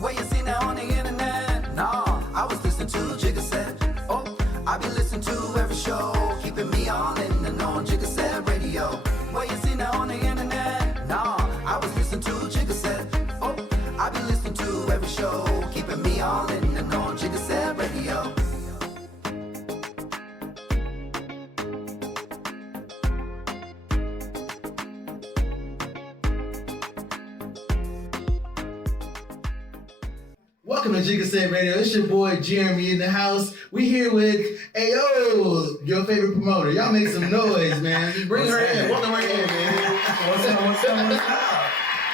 What you see now on the internet? Nah, I was listening to Jigga Said. Oh, I be listening to every show, keeping me all in the know on Jigga Said Radio. What you see now on the internet? Nah, I was listening to Jigga Said. Oh, I be listening to every show, keeping me all in the know on Jigga Said Radio. Welcome to Jigga Said Radio. It's your boy Jeremy in the house. We here with Ayo, your favorite promoter. Y'all make some noise, man. Just bring her in. Welcome her in, man. What's up?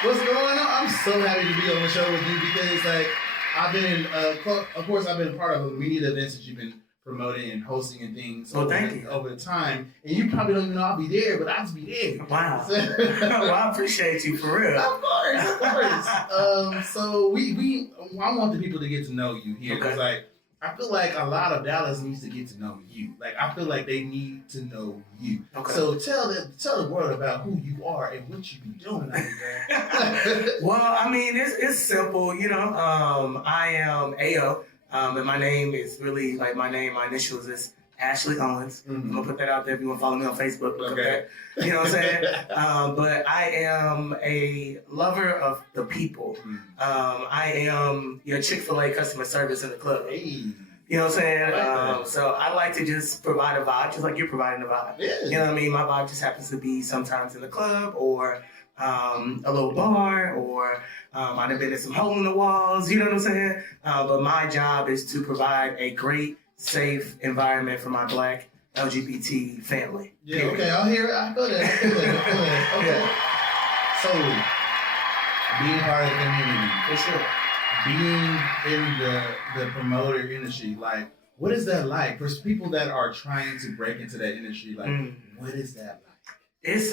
What's going on? I'm so happy to be on the show with you because, like, I've been, of course, I've been part of many of the events that you've been promoting and hosting and things over the time. And you probably don't even know I'll be there, but I'll just be there. Wow. Well, I appreciate you for real. Of course. So I want the people to get to know you here. Because, like, I feel like a lot of Dallas needs to get to know you. Like, I feel like they need to know you. Okay. So tell the world about who you are and what you be doing out there. Well, I mean, it's simple, you know. I am Ayo. And my name is really, like, my initials is Ashley Owens. Mm-hmm. I'm going to put that out there if you want to follow me on Facebook. Look up that. You know what I'm saying? But I am a lover of the people. Mm-hmm. I am your Chick-fil-A customer service in the club. Hey. You know what I'm saying? So I like to just provide a vibe, just like you're providing a vibe. Yeah. You know what I mean? My vibe just happens to be sometimes in the club or a little bar, or I've been in some hole in the walls, you know what I'm saying? But my job is to provide a great, safe environment for my Black LGBT family. Yeah, period. Okay, I'll hear it. I feel that. Okay. Yeah. So, being part of the community. For sure. Being in the promoter industry, like, what is that like? For people that are trying to break into that industry, like, what is that like? It's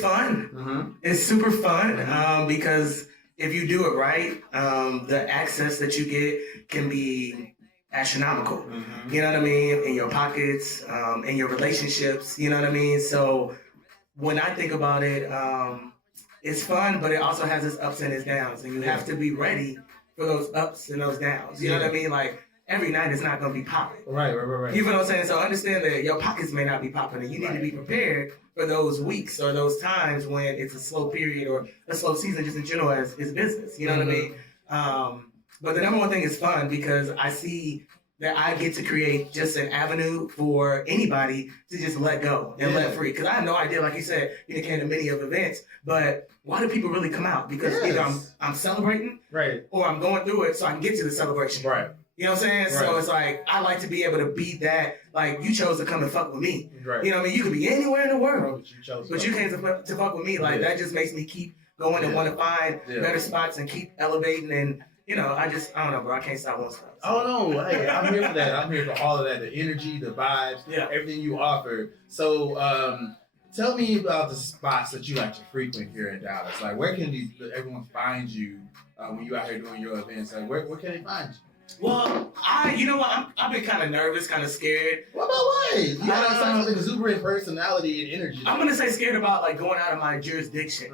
fun. Mm-hmm. It's super fun because if you do it right, the access that you get can be astronomical. Mm-hmm. You know what I mean? In your pockets, in your relationships. You know what I mean? So when I think about it, it's fun, but it also has its ups and its downs, and you have to be ready for those ups and those downs. You know what I mean? Like, every night is not going to be popping. Right. You know what I'm saying? So understand that your pockets may not be popping, and you need to be prepared for those weeks or those times when it's a slow period or a slow season just in general as business. You know what I mean? But the number one thing is fun because I see that I get to create just an avenue for anybody to just let go and let free. Because I have no idea, like you said, you came to many of events, but why do people really come out? Because either I'm celebrating or I'm going through it so I can get to the celebration. Right. You know what I'm saying? Right. So it's like, I like to be able to be that, like, you chose to come and fuck with me. Right. You know what I mean? You could be anywhere in the world, but you came to fuck with me. Like, that just makes me keep going and want to find better spots and keep elevating. And, you know, I don't know, bro. I can't stop one stop. So. Oh, no. Hey, I'm here for that. I'm here for all of that. The energy, the vibes, everything you offer. So, tell me about the spots that you like to frequent here in Dallas. Like, where can everyone find you when you're out here doing your events? Like, where can they find you? Well, you know what? I've been kind of nervous, kind of scared. What about what? You got such an exuberant personality and energy. I'm gonna say scared about, like, going out of my jurisdiction.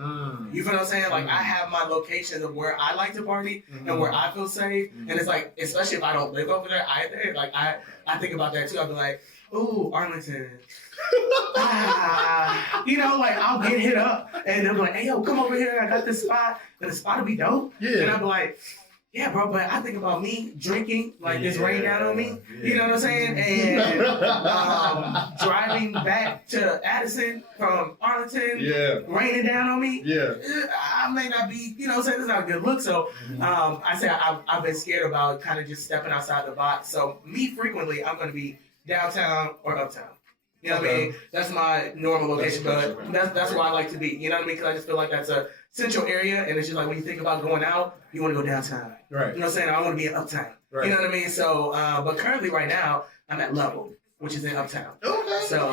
You feel what I'm saying? Like, I have my locations of where I like to party and where I feel safe. And it's like, especially if I don't live over there either. Like, I think about that too. I'll be like, ooh, Arlington. You know, like, I'll get hit up and they'll be like, hey, yo, come over here. I got this spot. And the spot will be dope. Yeah. And I'll be like, yeah, bro, but I think about me drinking, like, this rain down on me, you know what I'm saying? And driving back to Addison from Arlington, raining down on me. Yeah. I may not be, you know what I'm saying? It's not a good look. So I say I've been scared about kind of just stepping outside the box. So me frequently, I'm going to be downtown or uptown. You know what I mean? That's my normal location, but that's where I like to be. You know what I mean? Because I just feel like that's a central area, and it's just like when you think about going out, you want to go downtown. Right. You know what I'm saying? I want to be in uptown. Right. You know what I mean? So, but currently right now, I'm at Level, which is in uptown. Okay. So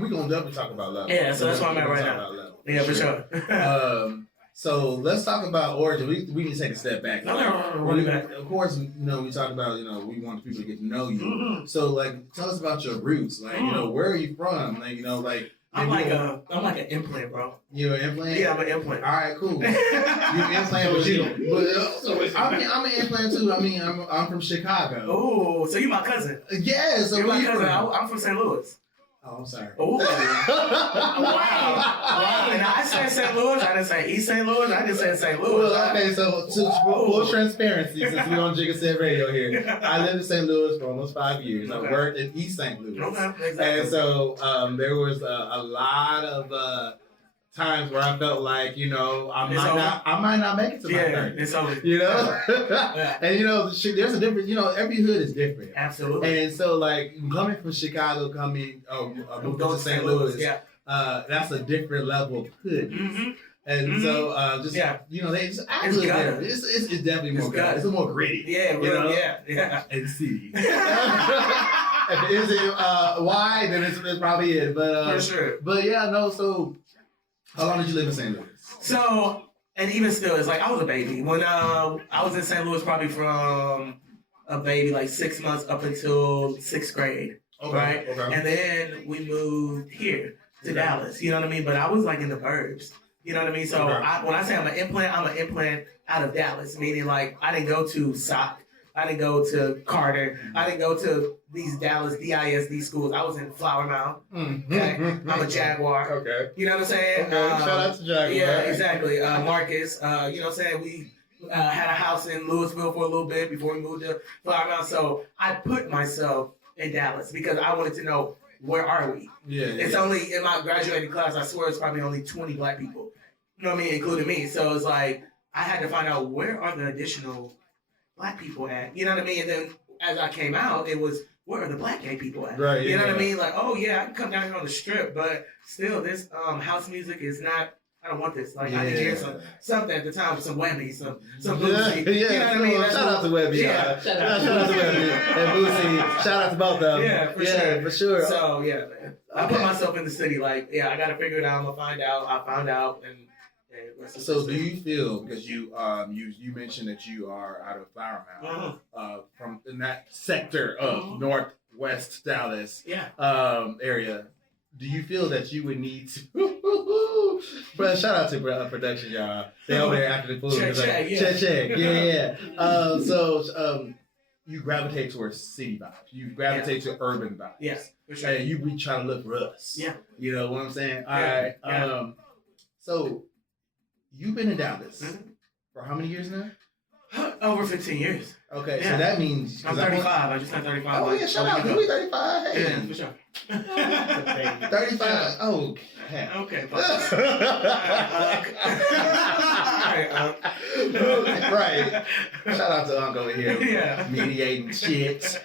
we're going to definitely talk about Level. Yeah, so that's where I'm at right now. Yeah, for sure. So let's talk about origin. We need to take a step back. No, of course, you know, we talk about, you know, we want people to get to know you. Mm-hmm. So, like, tell us about your roots. Like, you know, where are you from? Like, you know, like, I'm like a I'm like an implant, bro. You're an implant? Yeah, I'm an implant. All right, cool. You're an implant, I'm an implant too. I mean, I'm from Chicago. Oh, so you my cousin. Yeah, so you're my cousin. from? I'm from St. Louis. Oh, I'm sorry. Oh, wow. And I said St. Louis. I didn't say East St. Louis. I just said St. Louis. Well, okay, so full transparency, since we're on Jigga Said Radio here, I lived in St. Louis for almost 5 years. Okay. I worked in East St. Louis. Okay, exactly. And so there was a lot of times where I felt like, you know, I might not make it to my 30s. It's over. You know? Yeah. And, you know, there's a different, you know, every hood is different. Absolutely. And so, like, coming from Chicago, moving to St. Louis, that's a different level of hood. Mm-hmm. And so, you know, they just act a little different. It's definitely more good. It's a more gritty. Yeah, you know? yeah. And see. If it isn't why, then it's probably it. But for sure. But yeah, no. So, how long did you live in St. Louis? So, and even still, it's like I was a baby when I was in St. Louis, probably from a baby, like 6 months up until 6th grade. Okay. Right. Okay. And then we moved here to Dallas. You know what I mean? But I was like in the burbs. You know what I mean? So when I say I'm an implant out of Dallas, meaning like I didn't go to SOC, I didn't go to Carter, I didn't go to these Dallas DISD schools. I was in Flower Mound. Okay? I'm a Jaguar. Okay. You know what I'm saying? Okay. Shout out to Jaguar. Yeah, exactly. Marcus, you know what I'm saying? We had a house in Louisville for a little bit before we moved to Flower Mound. So I put myself in Dallas because I wanted to know, where are we? Yeah. It's only in my graduating class, I swear it's probably only 20 black people. You know what I mean? Including me. So it's like, I had to find out where are the additional black people at? You know what I mean? And then as I came out, it was, where are the black gay people at? Right. You know what I mean? Like, oh yeah, I can come down here on the strip, but still this house music is not, I don't want this. Like I need to hear something at the time, some Webby, some Boosie. Yeah, you know what I mean? Shout out to Webby. Yeah. Shout out to Webby and Boosie. Shout out to both of them. Yeah, for sure. So yeah, man. I put myself in the city. Like, I got to figure it out. I'm gonna find out. I found out, and so do you feel, because you mentioned that you are out of Flower Mound, from in that sector of Northwest Dallas, area? Do you feel that you would need to? But shout out to production, y'all. They over there after the food. Check. Yeah. So you gravitate towards city vibes. You gravitate to urban vibes. Yes, for sure. And we try to look for us. Yeah. You know what I'm saying? All right. So you've been in Dallas for how many years now? Over 15 years. Okay, so that means I'm 35. I just turned 35. Oh yeah, shout out. We 35. Hey. Yeah, for sure. 35. Oh, heck. Okay. Right. Shout out to Uncle here. Yeah. Mediating shit.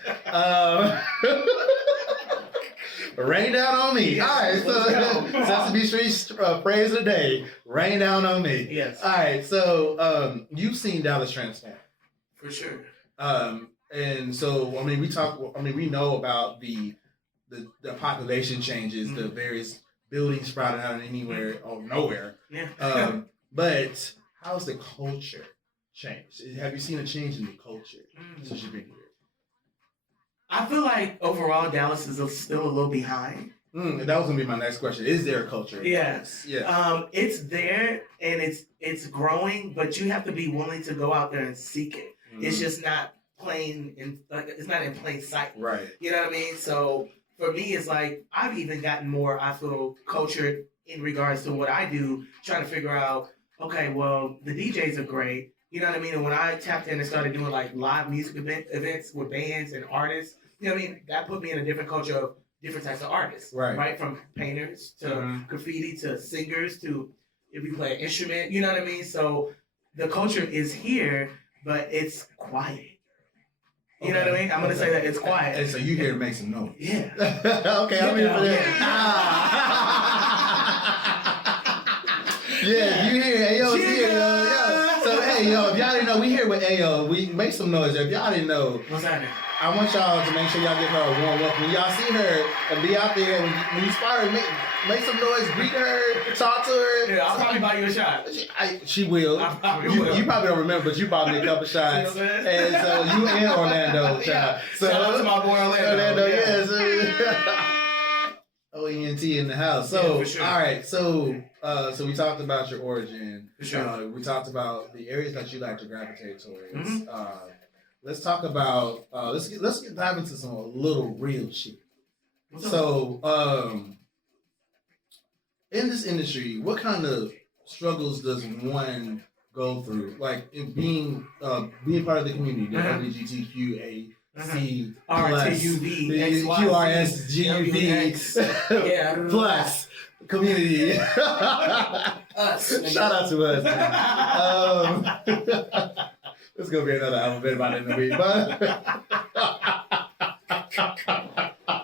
Rain down on me. Yes. All right, so Sesame Street's phrase of the day: rain down on me. Yes. All right, so you've seen Dallas transform. For sure. And so we know about the population changes, the various buildings sprouting out of anywhere or nowhere. Yeah. But how's the culture changed? Have you seen a change in the culture since you've been here? I feel like overall Dallas is still a little behind. That was gonna be my next question. Is there a culture? Yes. Yeah. It's there and it's growing, but you have to be willing to go out there and seek it. It's just not it's not in plain sight. Right. You know what I mean? So for me, it's like I've even gotten more, I feel, cultured in regards to what I do, trying to figure out, okay, well, the DJs are great. You know what I mean? And when I tapped in and started doing like live music events with bands and artists, you know what I mean? That put me in a different culture of different types of artists. Right. From painters to graffiti to singers to if you play an instrument, you know what I mean? So the culture is here, but it's quiet. You know what I mean? I'm going to say that it's quiet. And so you here to make some noise. Yeah. Okay, I'm here for that. Yeah, you here. Ayo's here. Yeah. So, hey, if y'all didn't know, we here with Ayo. We make some noise. If y'all didn't know. What's happening? I want y'all to make sure y'all give her a warm welcome. When y'all see her and be out there and when you spot her, make some noise, greet her, talk to her. Yeah, I'll probably buy you a shot. She will. I probably will. You probably don't remember, but you bought me a couple shots. And so you and Orlando, child. So, shout out to my boy Orlando. Yes. OENT in the house. So, Yeah, for sure. all right. So, so we talked about your origin. For sure. We talked about the areas that you like to gravitate towards. Mhm. Let's talk about. Let's get dive into some a little real shit. So, in this industry, what kind of struggles does one go through? Like in being part of the community, the LGBTQA. C RTUV QRSGUV Yeah. plus community. Us. Shout out to us. It's gonna be another alphabet by the end of the week, but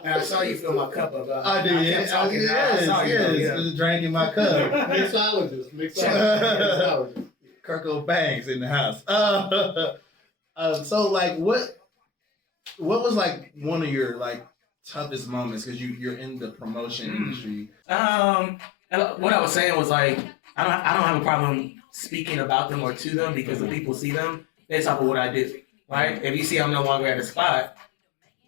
I saw you fill my cup up. I did. Yes. I saw you. Yes. Just drinking my cup. Mixologist. Kirko Banks in the house. So like what was like one of your like toughest moments because you're in the promotion industry? What I was saying was like I don't have a problem speaking about them or to them because when people see them, based off of what I do. Right? If you see I'm no longer at the spot,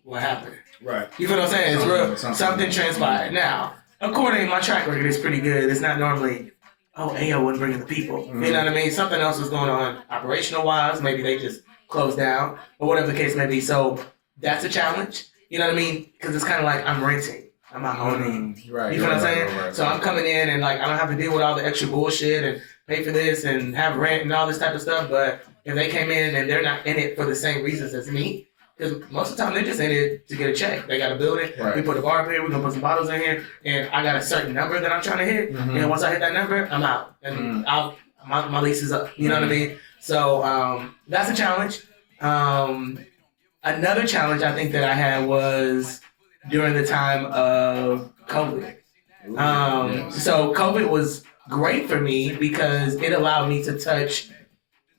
what happened? Right. You feel what I'm saying? It's real. Something transpired. Now, according to my track record, it's pretty good. It's not normally, AO wasn't bringing the people. You know what I mean? Something else was going on operational wise. Maybe they just closed down or whatever the case may be. So that's a challenge. You know what I mean? Because it's kind of like I'm renting. I'm not owning. Right. You know what I'm saying? Right. So I'm coming in and like I don't have to deal with all the extra bullshit and pay for this and have rent and all this type of stuff. But if they came in and they're not in it for the same reasons as me, because most of the time they're just in it to get a check. They got a building. Right. We put a bar up here. We're gonna put some bottles in here, and I got a certain number that I'm trying to hit. And once I hit that number, I'm out, and my lease is up. You know what I mean? So that's a challenge. Another challenge I think that I had was during the time of COVID. So COVID was great for me because it allowed me to touch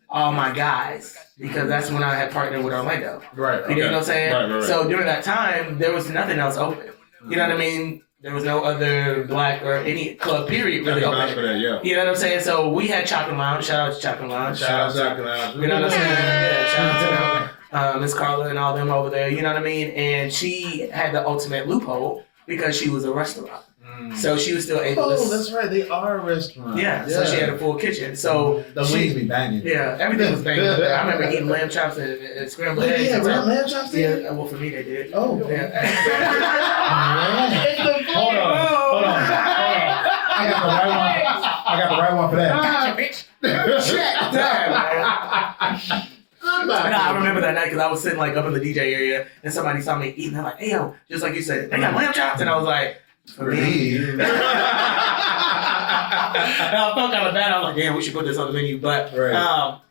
all my guys because that's when I had partnered with Orlando. Right. You know what I'm saying? Right. So during that time, there was nothing else open. You know what I mean? There was no other black or any club period really open. For that, yeah. You know what I'm saying? So we had Chocolate Lounge. Shout out to Chocolate Lounge. Shout out to Chocolate Lounge. You know what I'm saying? Yeah, shout out to them. Miss Carla and all them over there. You know what I mean? And she had the ultimate loophole because she was a restaurant. So she was still able to. Oh, that's right. They are a restaurant. Yeah, so she had a full kitchen. So the wings be banging. Yeah, everything was banging up there. I remember eating lamb chops and scrambled eggs. Yeah, lamb chops there? Yeah, well, for me, they did. Oh. Yeah. Hold on. I got the right one for that. Shit. Damn, I remember that night because I was sitting like up in the DJ area and somebody saw me eating. They're like, "Hey yo," just like you said, they got lamb chops, and I was like, "For me." And I felt kind of bad. I was like, "Damn, we should put this on the menu." But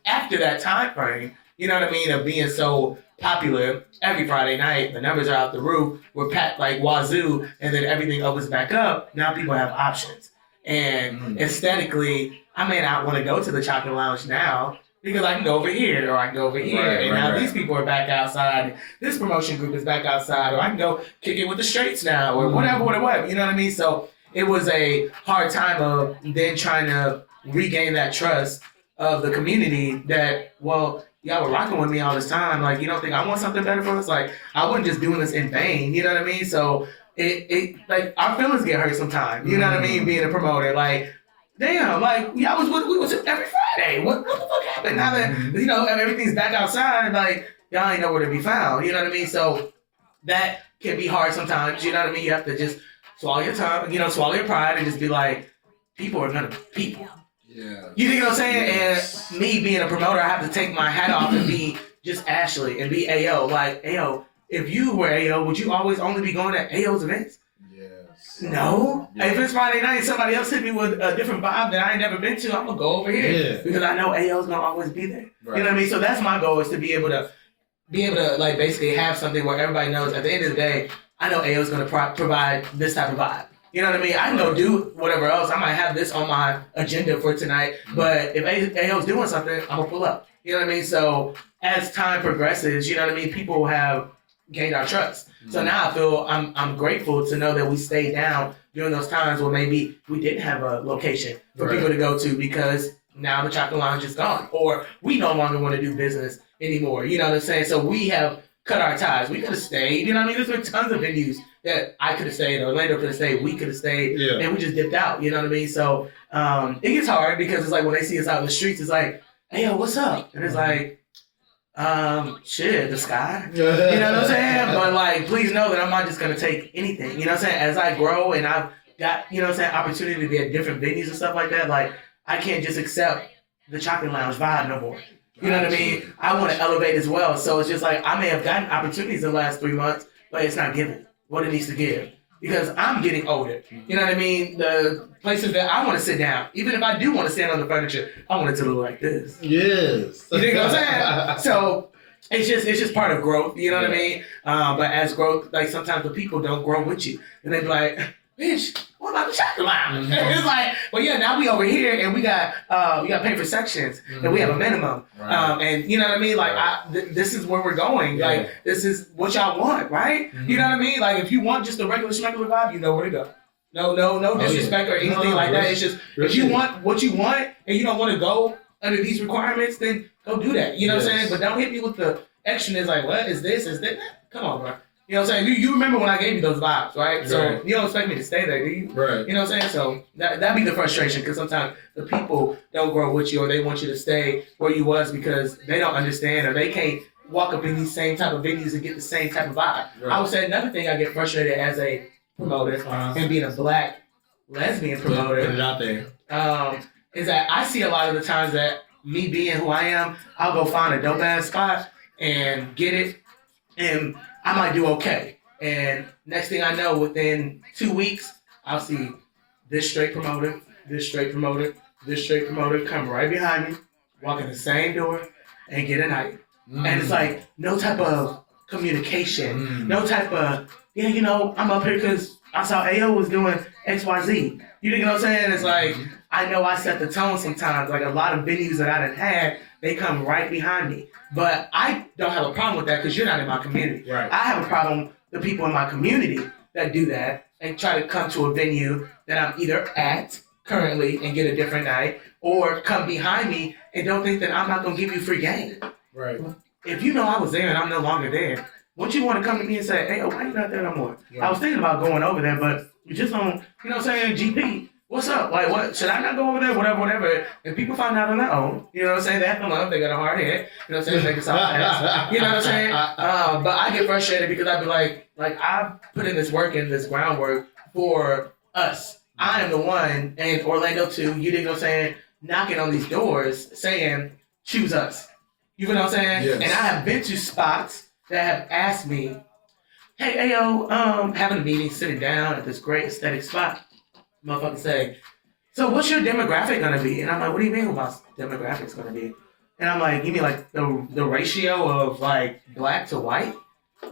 after that time frame, you know what I mean, of being so popular, every Friday night the numbers are out the roof. We're packed like wazoo, and then everything opens back up. Now people have options, and aesthetically, I may not want to go to the Chocolate Lounge now. Because I can go over here or I can go over here. Now these people are back outside. This promotion group is back outside. Or I can go kick it with the straights now or whatever. You know what I mean? So it was a hard time of then trying to regain that trust of the community that, well, y'all were rocking with me all this time. Like, you don't think I want something better for us? Like, I wasn't just doing this in vain. You know what I mean? So it like, our feelings get hurt sometimes. You know what I mean? Being a promoter. Like, damn, like, we was every Friday. What the fuck happened? Now that, you know, everything's back outside, like, y'all ain't nowhere to be found. You know what I mean? So that can be hard sometimes. You know what I mean? You have to just swallow your tongue, you know, swallow your pride and just be like, people are gonna be people. Yeah. You know what I'm saying? Yes. And me being a promoter, I have to take my hat off and be just Ashley and be AO. Like, AO, if you were AO, would you always only be going to AO's events? No. Yeah. If it's Friday night, somebody else hit me with a different vibe that I ain't never been to, I'm gonna go over here. Yeah. Because I know AO's gonna always be there. Right. You know what I mean? So that's my goal, is to be able to like basically have something where everybody knows at the end of the day, I know AO's gonna provide this type of vibe. You know what I mean? I can go do whatever else. I might have this on my agenda for tonight, but if AO's doing something, I'm gonna pull up. You know what I mean? So as time progresses, you know what I mean, people have gained our trust. So now I feel I'm grateful to know that we stayed down during those times where maybe we didn't have a location for people to go to, because now the Chocolate Lounge is gone, or we no longer want to do business anymore. You know what I'm saying? So we have cut our ties. We could have stayed. You know what I mean? There's been tons of venues that I could have stayed, Orlando could have stayed, we could have stayed, and we just dipped out. You know what I mean? So it gets hard because it's like when they see us out in the streets, it's like, hey, yo, what's up? And it's like, shit, the sky. You know what I'm saying? But like, please know that I'm not just gonna take anything. You know what I'm saying? As I grow and I've got, you know what I'm saying, opportunity to be at different venues and stuff like that, like I can't just accept the Chocolate Lounge vibe no more. You know what I mean? I want to elevate as well. So it's just like I may have gotten opportunities in the last 3 months, but it's not given what it needs to give. Because I'm getting older. You know what I mean? The places that I want to sit down, even if I do want to stand on the furniture, I want it to look like this. Yes. You know what I'm saying? So it's just part of growth, you know what I mean? But as growth, like sometimes the people don't grow with you. And they be like, bitch, what about the Chocolate Lounge? It's like, well, yeah, now we over here and we got pay for sections and we have a minimum. Right. And you know what I mean? Like, this is where we're going. Yeah. Like, this is what y'all want, right? You know what I mean? Like, if you want just a regular schmegular vibe, you know where to go. No disrespect or anything like that. It's just, if you want what you want and you don't want to go under these requirements, then go do that. You know what I'm saying? But don't hit me with the extraness like, what is this? Is that? Come on, bro. You know what I'm saying? You remember when I gave you those vibes, right? So you don't expect me to stay there, do you? Right. You know what I'm saying? So that'd be the frustration because sometimes the people don't grow with you or they want you to stay where you was because they don't understand or they can't walk up in these same type of venues and get the same type of vibe. Right. I would say another thing I get frustrated as a promoter and being a black lesbian promoter. Put it out there. Is that I see a lot of the times that me being who I am, I'll go find a dope ass spot and get it and I might do okay. And next thing I know, within 2 weeks, I'll see this straight promoter, this straight promoter, this straight promoter come right behind me, walk in the same door, and get a night. And it's like no type of communication, no type of, yeah, you know, I'm up here because I saw AO was doing XYZ. You know what I'm saying? It's like, I know I set the tone sometimes. Like a lot of venues that I done had, they come right behind me. But I don't have a problem with that because you're not in my community. Right. I have a problem with the people in my community that do that and try to come to a venue that I'm either at currently and get a different night or come behind me and don't think that I'm not going to give you free game. Right. If you know I was there and I'm no longer there, wouldn't you want to come to me and say, hey, why you not there no more? Right. I was thinking about going over there, but you just don't, you know what I'm saying, GP. What's up? Like, what? Should I not go over there? Whatever. And people find out on their own. You know what I'm saying? They have to love. They got a hard head. You know what I'm saying? They can sound fast. You know what I'm saying? But I get frustrated because I be like I put in this work and this groundwork for us. I am the one, and Orlando too. You know what I'm saying? Knocking on these doors, saying, choose us. You know what I'm saying? Yes. And I have been to spots that have asked me, hey, Ayo, having a meeting, sitting down at this great aesthetic spot. Motherfucker say, so what's your demographic gonna be? And I'm like, what do you mean what my demographics gonna be? And I'm like, you mean like the ratio of like black to white?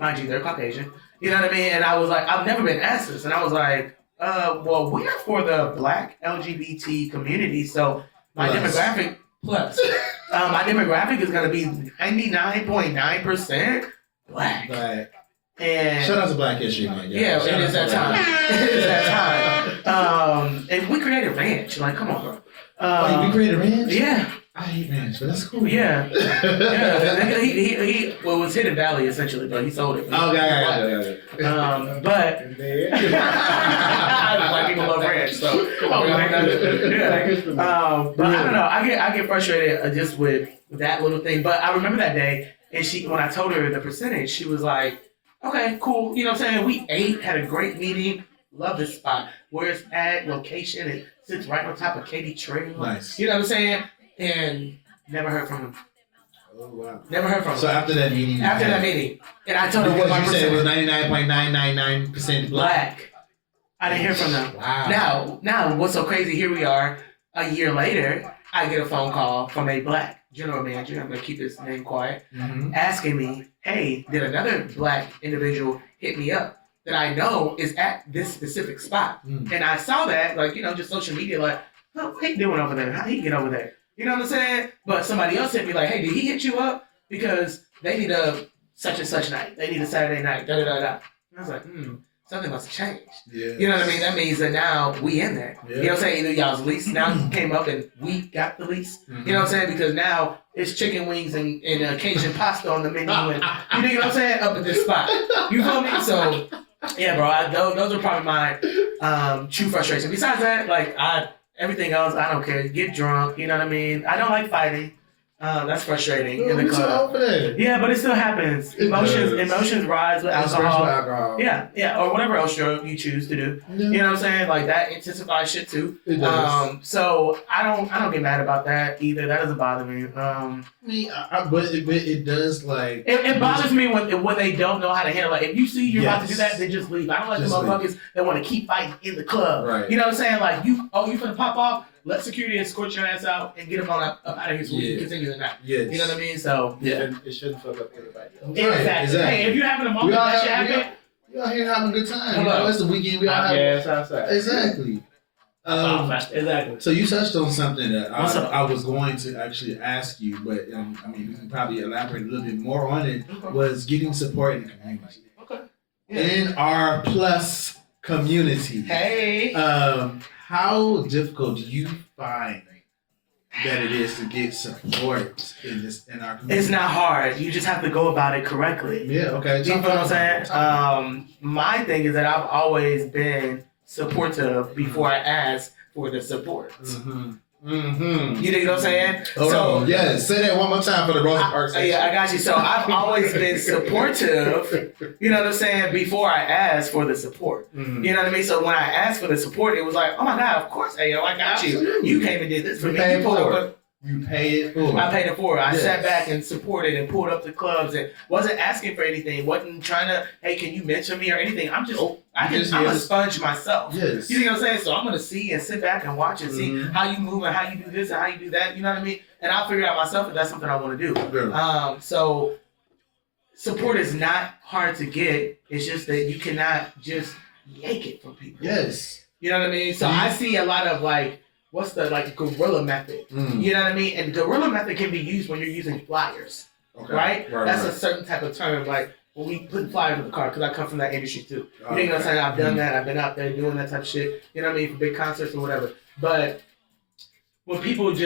Mind you, they're Caucasian. You know what I mean? And I was like, I've never been asked this. And I was like, well, we're for the black LGBT community, so my demographic plus. My demographic is gonna be 99.9% black. And shout out to Black History Month. Yeah, it is that time. It is that time. And we created ranch. Like, come on, bro. We created ranch? Yeah. I hate ranch, but that's cool. Yeah. Yeah. He was Hidden Valley essentially, but he sold it. Oh, yeah. But black people love ranch, so but I don't know. I get frustrated just with that little thing. But I remember that day, and when I told her the percentage, she was like, okay, cool. You know what I'm saying? We ate, had a great meeting. Love this spot. Where it's at, location, it sits right on top of Katy Trail. Nice. You know what I'm saying? And never heard from him. Oh, wow. Never heard from him. So after that meeting? And I told her what my percentage. You said it was 99.999% black. I didn't hear from them. Wow. Now, what's so crazy, here we are, a year later, I get a phone call from a black general manager, I'm going to keep his name quiet, asking me, hey, did another black individual hit me up that I know is at this specific spot? And I saw that, like, you know, just social media, like, oh, what he doing over there? How he get over there? You know what I'm saying? But somebody else hit me like, hey, did he hit you up? Because they need a such and such night. They need a Saturday night, da-da-da-da. And I was like, something must have changed. Yes. You know what I mean? That means that now we in there. Yeah. You know what I'm saying? Either y'all's lease now came up and we got the lease. You know what I'm saying? Because now it's chicken wings and Cajun pasta on the menu. And, you know what I'm saying? Up at this spot. You feel me? So Yeah, bro. Those are probably my true frustration. Besides that, like everything else, I don't care. Get drunk, you know what I mean? I don't like fighting. That's frustrating in the club. Yeah, but it still happens. Emotions rise with alcohol. Yeah, or whatever else drug you choose to do. Yeah. You know what I'm saying? Like that intensifies shit too. It does. So I don't get mad about that either. That doesn't bother me. But it does like it bothers me when they don't know how to handle it. If you see you're about to do that, then just leave. I don't like the motherfuckers that want to keep fighting in the club. Right. You know what I'm saying? Like you finna pop off. Let security escort your ass out and get them on up out of here so we can continue the night. Yes. You know what I mean? So it shouldn't fuck up everybody. Exactly. Hey, if you're having a moment that shit happen, we out here having a good time. You know, it's the weekend. We out here. Exactly. Exactly. So you touched on something that I was going to actually ask you, but I mean, we can probably elaborate a little bit more on it. Was getting support in the community. Okay. Yeah. In our plus community. Hey. How difficult do you find that it is to get support in our community? It's not hard. You just have to go about it correctly. Yeah. Okay. You know what I'm saying? My thing is that I've always been supportive before I ask for the support. You know what I'm saying? Hold on. Yeah, say that one more time for the Rosa Parks. Yeah, I got you. So I've always been supportive, you know what I'm saying, before I asked for the support. You know what I mean? So when I asked for the support, it was like, oh my God, of course, hey, I got you. You came and did this for me. You paid it for. I paid it for. I sat back and supported and pulled up the clubs and wasn't asking for anything. Wasn't trying to, hey, can you mentor me or anything? I'm a sponge myself. Yes. You know what I'm saying? So I'm gonna see and sit back and watch and see how you move and how you do this and how you do that. You know what I mean? And I'll figure out myself if that's something I want to do. Yeah. So support is not hard to get. It's just that you cannot just yank it from people. Yes. You know what I mean? So I see a lot of what's the guerrilla method? You know what I mean? And guerrilla method can be used when you're using flyers, right? That's a certain type of term. Like when we put flyers in the car, because I come from that industry too. You know what I'm saying? I've done that. I've been out there doing that type of shit. You know what I mean? For big concerts or whatever. But when people I'm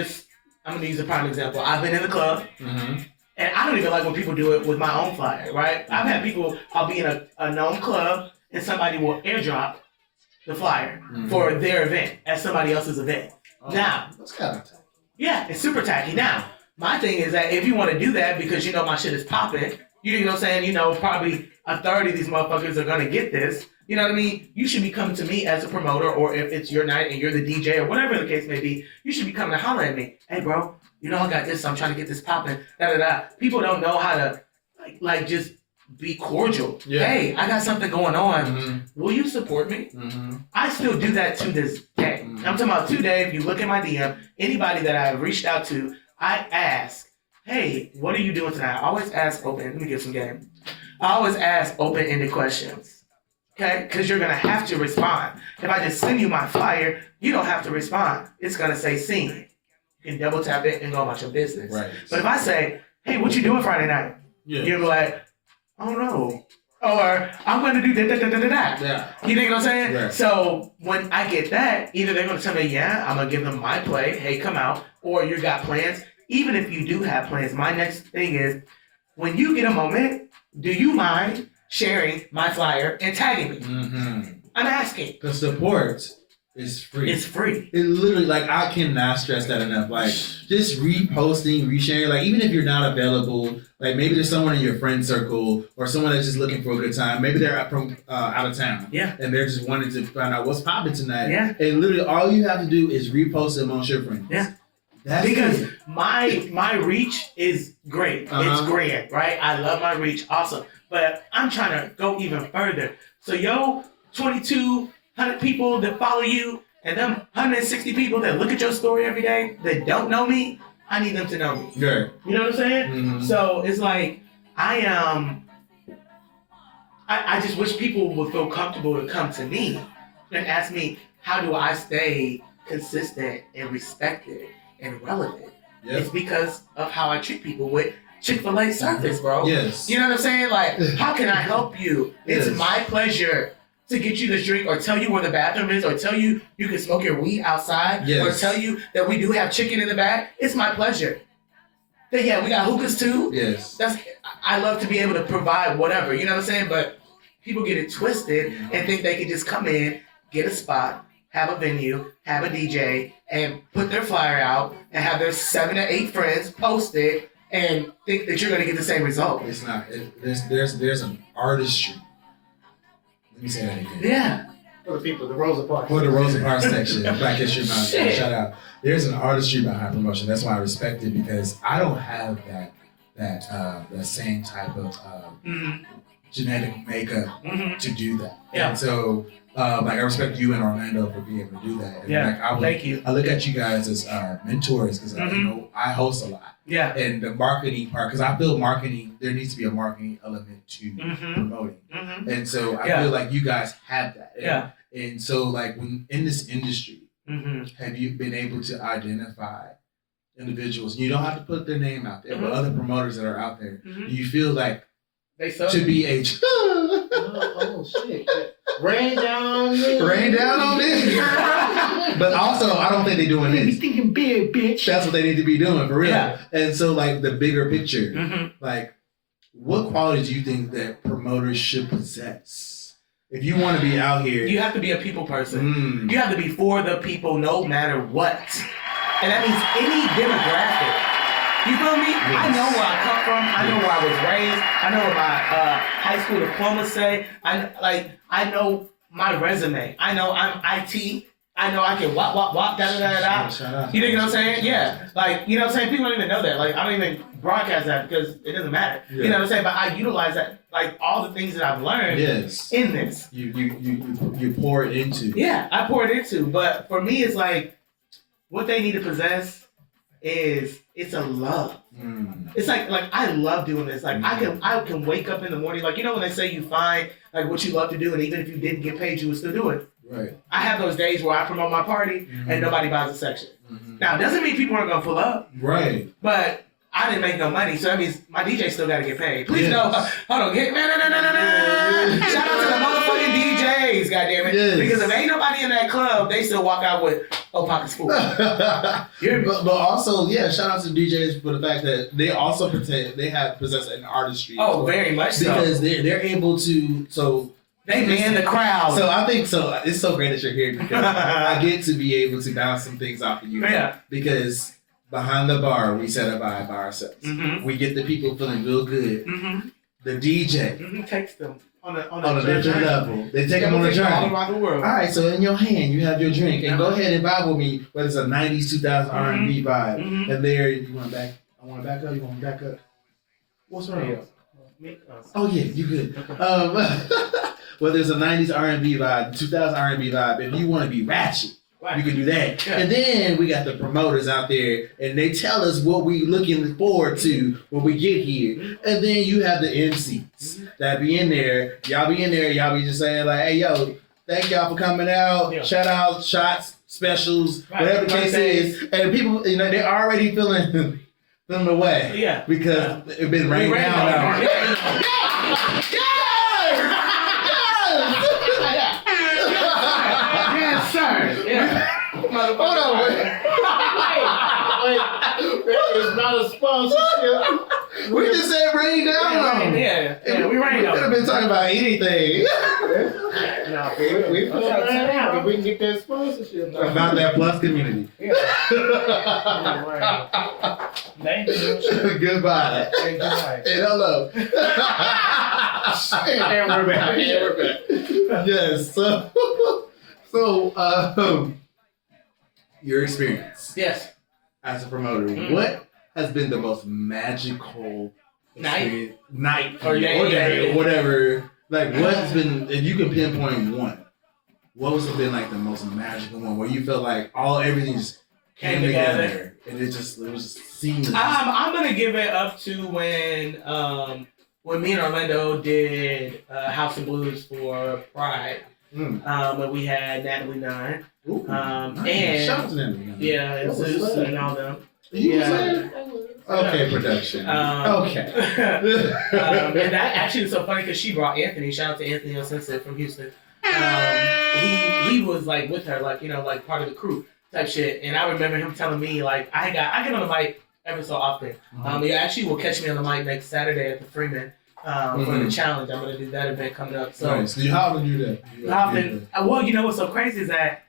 going to use a prime example. I've been in the club. And I don't even like when people do it with my own flyer, right? I've had people, I'll be in a known club and somebody will airdrop the flyer for their event at somebody else's event. Now, that's kind of tacky. Yeah, it's super tacky. Now, my thing is that if you want to do that because you know my shit is popping, you know what I'm saying? You know, probably a third of these motherfuckers are going to get this. You know what I mean? You should be coming to me as a promoter, or if it's your night and you're the DJ or whatever the case may be, you should be coming to holler at me. Hey, bro, you know I got this, so I'm trying to get this popping. People don't know how to, just be cordial. Yeah. Hey, I got something going on. Will you support me? I still do that to this day. I'm talking about today. If you look at my DM, anybody that I've reached out to, I ask, hey, what are you doing tonight? I always ask open. Let me get some game. I always ask open-ended questions. Okay? Because you're going to have to respond. If I just send you my flyer, you don't have to respond. It's going to say seen. You can double tap it and go about your business. Right. But if I say, hey, what you doing Friday night? You're going to be like, oh no. Or I'm going to do da-da-da-da-da-da. Yeah. You know what I'm saying? Right. So when I get that, either they're going to tell me, yeah, I'm going to give them my play. Hey, come out. Or you got plans. Even if you do have plans, my next thing is, when you get a moment, do you mind sharing my flyer and tagging me? I'm asking. The support is free. It's free. It literally, I cannot stress that enough. Just reposting, resharing, even if you're not available, maybe there's someone in your friend circle or someone that's just looking for a good time. Maybe they're from out of town. Yeah. And they're just wanting to find out what's popping tonight. Yeah. And literally all you have to do is repost it amongst your friends. Yeah. That's because it. my reach is great. It's grand, right? I love my reach. Awesome. But I'm trying to go even further. So 2,200 people that follow you and them 160 people that look at your story every day that don't know me, I need them to know me. Yeah. You know what I'm saying? So it's I just wish people would feel comfortable to come to me and ask me, how do I stay consistent and respected and relevant? Yep. It's because of how I treat people with Chick-fil-A service, bro. Yes. You know what I'm saying? How can I help you? It's my pleasure to get you this drink or tell you where the bathroom is or tell you you can smoke your weed outside or tell you that we do have chicken in the back. It's my pleasure. But yeah, we got hookahs too. Yes. I love to be able to provide whatever, you know what I'm saying? But people get it twisted and think they can just come in, get a spot, have a venue, have a DJ, and put their flyer out and have their 7 or 8 friends post it and think that you're going to get the same result. It's not. There's an artistry. Let me say that again. Yeah. For the people, the Rosa Parks. For the Rosa Parks section, Black History Month. Shout out. There's an artistry behind promotion. That's why I respect it, because I don't have that same type of genetic makeup to do that. Yeah. And so, I respect you and Orlando for being able to do that. And Yeah. Thank you. I look at you guys as mentors, because I host a lot. Yeah. And the marketing part, because I feel marketing, there needs to be a marketing element to promoting. And so I feel like you guys have that. And so, like, when in this industry, have you been able to identify individuals? You don't have to put their name out there, but other promoters that are out there. Do you feel like they suck? to be a oh shit! Rain down on me. Rain down on me. But also, I don't think they're doing You be this. thinking big, bitch. That's what they need to be doing, for real. Yeah. And so, like, the bigger picture, like, what qualities do you think that promoters should possess? If you want to be out here, You have to be a people person. You have to be for the people no matter what. And that means any demographic. You feel me? Yes. I know where I come from. I know where I was raised. I know what my high school diploma say. I know my resume. I know I'm IT. I know I can wop, da da da da. Shout out. You know what I'm saying? Yeah. Like, you know what I'm saying? People don't even know that. Like, I don't even broadcast that because it doesn't matter. Yeah. You know what I'm saying? But I utilize that, like, all the things that I've learned Yes. in this. You pour it into. Yeah, I pour it into. But for me, it's like, what they need to possess is, it's a love. It's like I love doing this. Like, I can wake up in the morning, like, you know when they say you find like what you love to do, and even if you didn't get paid, you would still do it. Right. I have those days where I promote my party and nobody buys a section. Now, it doesn't mean people aren't gonna pull up, Right. but I didn't make no money, so that means my DJ still gotta get paid. Please Yes. no, hold on, no. Shout out to the motherfucking DJs, goddammit. Yes. Because if ain't nobody in that club, they still walk out with pockets full. but also, yeah, shout out to DJs for the fact that they also possess an artistry. Oh, very much so. Because they're able to, so They man the crowd. So I think so. It's so great that you're here, because I get to be able to bounce some things off of you. Yeah. Because behind the bar, we set a vibe by ourselves. We get the people feeling real good. The DJ Takes them on on a different level. They take them on a journey. all around the world. All right, so in your hand, you have your drink, and go ahead and vibe with me. Whether it's a '90s, 2000 R&B vibe, and there you want to back. I want to back up. You want to back up? What's wrong? Oh yeah, you good. Whether it's a '90s R&B vibe, 2000 R&B vibe, if you want to be ratchet, you can do that. Yeah. And then we got the promoters out there, and they tell us what we looking forward to when we get here. And then you have the MCs that be in there. Y'all be in there. Y'all be just saying like, "Hey, yo, thank y'all for coming out. Yeah. Shout out, shots, specials, whatever the case is." And people, you know, they're already feeling away. Yeah. Because it's been raining down now. Yes, sir. Yeah. Hold on, wait. It's not a sponsorship. We just said rain down on them. Yeah, we rained We on could have them. been talking about anything. No, we put it right now. If we can get that sponsorship. About that plus community. Thank you. Goodbye. Thank you. Bye. And hello. And we're back. Yes. So, your experience Yes. as a promoter, what has been the most magical night Or day. or day or whatever? Like, what has been, if you can pinpoint one, what was been like the most magical one where you felt like everything just came together and it was just seamless? I'm gonna give it up to when me and Orlando did House of Blues for Pride. When we had Natalie Nunn. Ooh, nice. And shout out to them. yeah, and Zeus and all them. You Yeah. said? Okay, production. Okay. And that actually was so funny because she brought Anthony. Shout out to Anthony Osensa from Houston. He was like with her, like, you know, like part of the crew type shit. And I remember him telling me like I get on the mic every so often. He actually will catch me on the mic next Saturday at the Freeman for the challenge. I'm gonna do that event coming up. So nice. How often do you do that? how often? Well, you know what's so crazy is that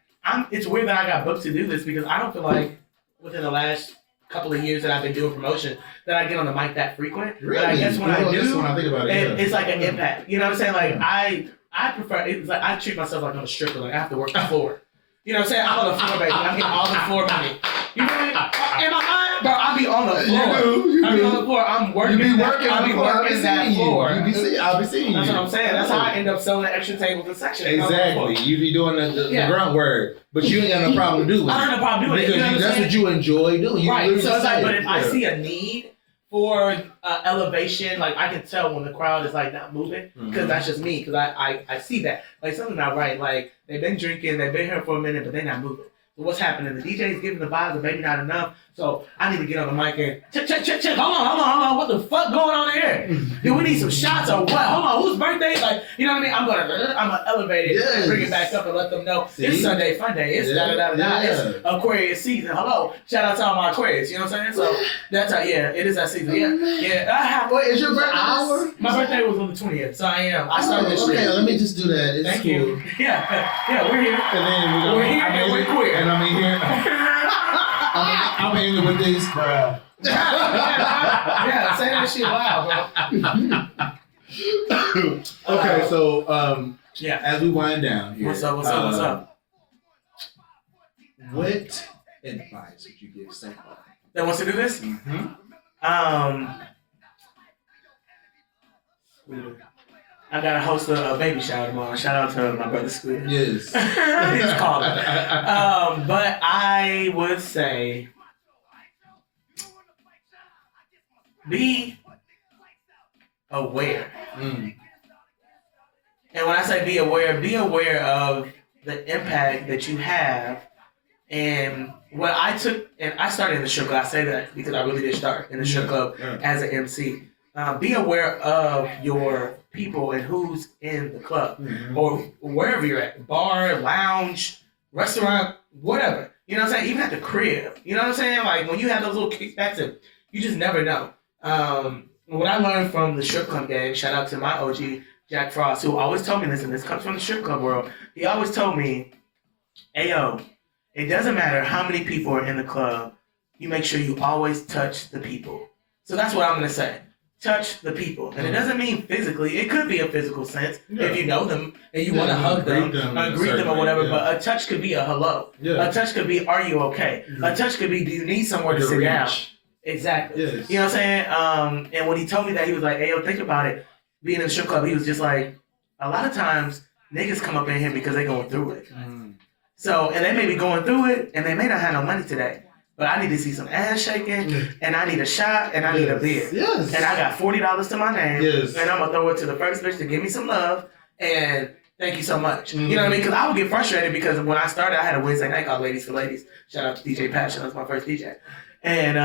it's weird that I got booked to do this because I don't feel like within the last couple of years that I've been doing promotion that I get on the mic that frequent. Really? But I guess when I do, when I think about it, it's like an impact. You know what I'm saying? Like I prefer. It's like I treat myself like I'm a stripper. Like I have to work the floor. You know what I'm saying? I'm on the floor, baby. I'm getting all the floor money. You know what I mean? Am I? Bro, I be on the floor. You I be on the floor. I'm working. You be working I be working that floor. I'll be seeing you. That's what I'm saying. That's how I end up selling extra tables and sections. Exactly. You be doing the grunt work, but you ain't got no problem doing it. I don't have no problem doing it. You know what that's what you enjoy doing. You right. So it's like, but if I I see a need for elevation, like I can tell when the crowd is like not moving, because that's just me. Because I see that like something not right. Like they've been drinking, they've been here for a minute, but they're not moving. So what's happening? The DJ is giving the vibes, but maybe not enough. So I need to get on the mic and check. Hold on. What the fuck going on here? Do we need some shots or what? Hold on. Whose birthday? Like, you know what I mean? I'm gonna elevate it and bring it back up and let them know it's Sunday Fun Day. It's da. It's Aquarius season. Hello. Shout out to all my Aquarius. You know what I'm saying? So that's how. Yeah, it is that season. Yeah. I have. Wait, is your birthday? My birthday was on the 20th, so I am. I started this year. Okay, let me just do that. It's Thank cool. you. Yeah, we're here. And then We're here and we're queer. And I'm in here. I'm in with this, bro. Yeah, say that shit loud, bro. Okay, so as we wind down here, What's up? What advice would you give somebody That wants to do this? I gotta host a baby shower tomorrow. Shout out to my brother Squid. Yes. He's calling. But I would say be aware. And when I say be aware of the impact that you have. And what I took, and I started in the strip club. I say that because I really did start in the strip club as an MC. Be aware of your people and who's in the club or wherever you're at, bar, lounge, restaurant, whatever. You know what I'm saying? Even at the crib. You know what I'm saying? Like when you have those little kickbacks, and you just never know. What I learned from the strip club game, shout out to my OG, Jack Frost, who always told me this, and this comes from the strip club world. He always told me, "Ayo, it doesn't matter how many people are in the club, you make sure you always touch the people." So that's what I'm going to say. Touch the people. And it doesn't mean physically. It could be a physical sense if you know them and you want to hug them, greet them or whatever. Yeah. But a touch could be a hello. Yeah. A touch could be, are you okay? A touch could be, do you need somewhere to sit down? Exactly. Yes. You know what I'm saying? And when he told me that, he was like, "Hey, yo, think about it." Being in the strip club, he was just like, a lot of times niggas come up in here because they're going through it. So, and they may be going through it and they may not have no money today. But I need to see some ass shaking, and I need a shot, and I need a beer. Yes. And I got $40 to my name, and I'm going to throw it to the first bitch to give me some love, and thank you so much. You know what I mean? Because I would get frustrated because when I started, I had a Wednesday night called Ladies for Ladies. Shout out to DJ Passion. That's my first DJ. And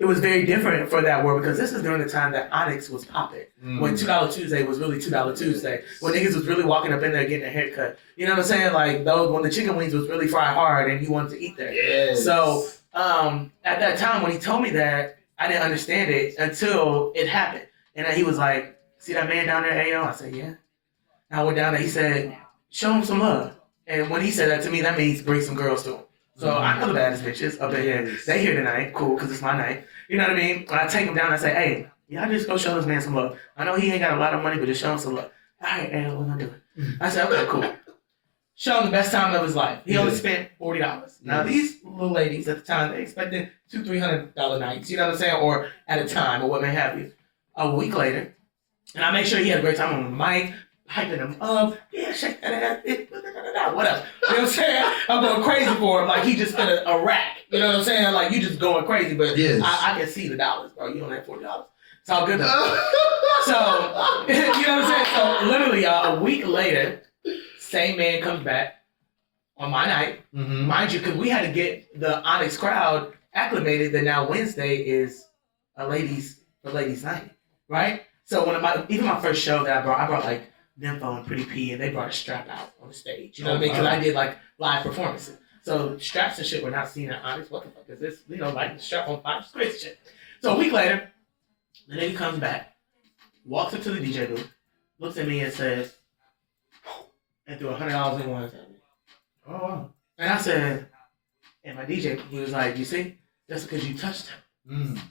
it was very different for that world because this is during the time that Onyx was popping. When $2 Tuesday was really $2 Tuesday. When niggas was really walking up in there getting a haircut. You know what I'm saying? Like those when the chicken wings was really fried hard and you wanted to eat there. Yes. So at that time when he told me that, I didn't understand it until it happened. And then he was like, "See that man down there, Ayo?" I said, "Yeah." And I went down there. He said, "Show him some love." And when he said that to me, that means bring some girls to him. So I know the baddest bitches up in here. They here tonight. Cool, because it's my night. You know what I mean? When I take them down, I say, "Hey, y'all just go show this man some love. I know he ain't got a lot of money, but just show him some love." "All right, Ayo, what gonna do?" I said, "Okay, cool." Show him the best time of his life. He only spent $40. Now, these little ladies at the time, they expected $200-$300 nights, you know what I'm saying? Or at a time, or what may have you. A week later, and I make sure he had a great time on the mic, hyping him up. "Yeah, shake that ass, whatever." You know what I'm saying? I'm going crazy for him, like he just spent a rack. You know what I'm saying? Like you just going crazy, but I can see the dollars, bro. You don't have $40. It's all good though. So, you know what I'm saying? So literally, a week later, same man comes back on my night. Mind you, because we had to get the Onyx crowd acclimated that now Wednesday is a ladies night, right? So when even my first show that I brought like Nympho and Pretty P, and they brought a strap out on the stage. You know what I mean? Because I did like live performances. So straps and shit were not seen at Onyx. What the fuck is this? You know, like the strap on fire, crazy shit. So a week later, the lady comes back walks up to the DJ booth, looks at me and says, and threw $100 in ones at me. Oh, wow. And I said, and my DJ, he was like, you see, that's because you touched him.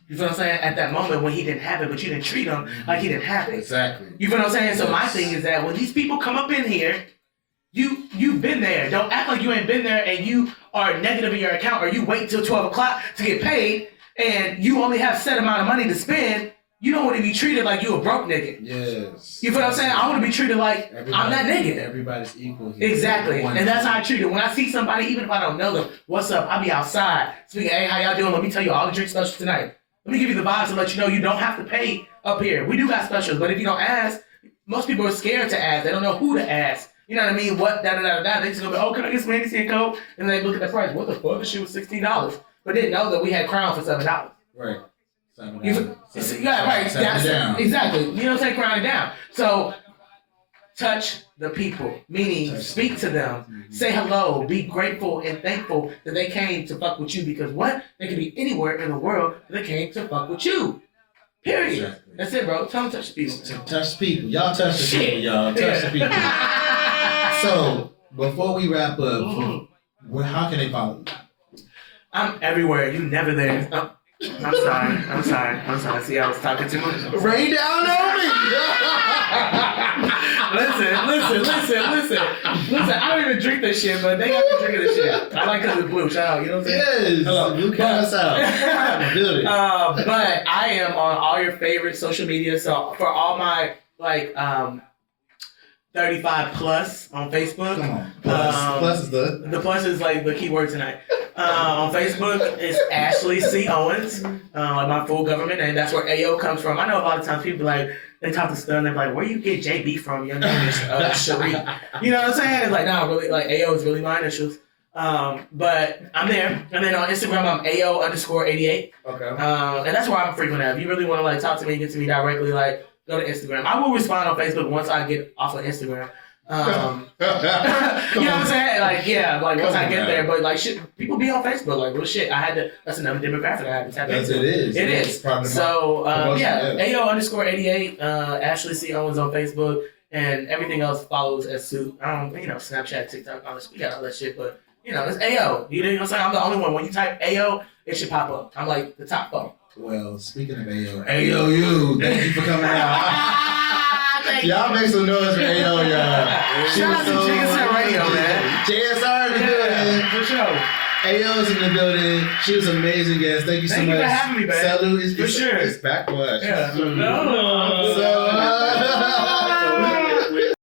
You feel what I'm saying? At that moment when he didn't have it, but you didn't treat him like he didn't have it. Exactly. You feel what I'm saying? So my thing is that when these people come up in here, you've been there. Don't act like you ain't been there and you are negative in your account, or you wait till 12 o'clock to get paid and you only have a set amount of money to spend. You don't want to be treated like you a broke nigga. Yes. You feel what I'm saying? I want to be treated like I'm that nigga. Everybody's equal here. Exactly. And that's how I treat it. When I see somebody, even if I don't know them, what's up? I'll be outside speaking, hey, how y'all doing? Let me tell you all the drink specials tonight. Let me give you the vibes to let you know you don't have to pay up here. We do got specials, but if you don't ask, most people are scared to ask. They don't know who to ask. You know what I mean? What, da-da-da-da. They just go, oh, can I get some Hennessy and Coke? And they look at the price. What the fuck? This shit was $16. But didn't know that we had Crown for $7. Right. Yeah, right. Exactly. You know what I'm saying? Crown it down. So, touch the people, meaning speak to them, say hello, be grateful and thankful that they came to fuck with you, because what? They could be anywhere in the world, but they came to fuck with you. Period. Exactly. That's it, bro. Tell them to touch the people. Touch the people. Y'all touch the people, y'all. Touch the people. So, before we wrap up, how can they follow you? I'm everywhere. You never there. I'm sorry. See, I was talking too much. Rain down on me. Listen. I don't even drink this shit, but they got me drinking this shit. I like because it's blue. Shout out. You know what I'm saying? Yes. Hello. Blue us out. Build it. But I am on all your favorite social media. So for all my 35 plus on Facebook. Come on. Plus is the plus is like the key word tonight. On Facebook, it's Ashley C. Owens, my full government name. That's where AO comes from. I know a lot of times people they talk to Stun, they're like, where you get JB from? Your name is Cherie. You know what I'm saying? It's like, no, really, AO is really my initials. But I'm there. And then on Instagram, I'm AO_88. Okay. And that's where I'm frequent at. If you really want to talk to me, get to me directly, go to Instagram. I will respond on Facebook once I get off of Instagram. You know what I'm saying? Once I get there. But shit, people be on Facebook. Real shit. That's another demographic I had to tap into. It is. So, AO_88, Ashley C. Owens on Facebook, and everything else follows as suit. Snapchat, TikTok, all this. We got all that shit, but, it's AO. You know what I'm saying? I'm the only one. When you type AO, it should pop up. I'm the top phone. Well, speaking of AO, thank you for coming out. Y'all make some noise for AO, y'all. Shout out to JSR Radio, man. JSR in the building. For sure. AO's in the building. She was an amazing guest. Thank you so much. Thank you for having me, man. Salute. For sure. It's back for us. Yeah. So,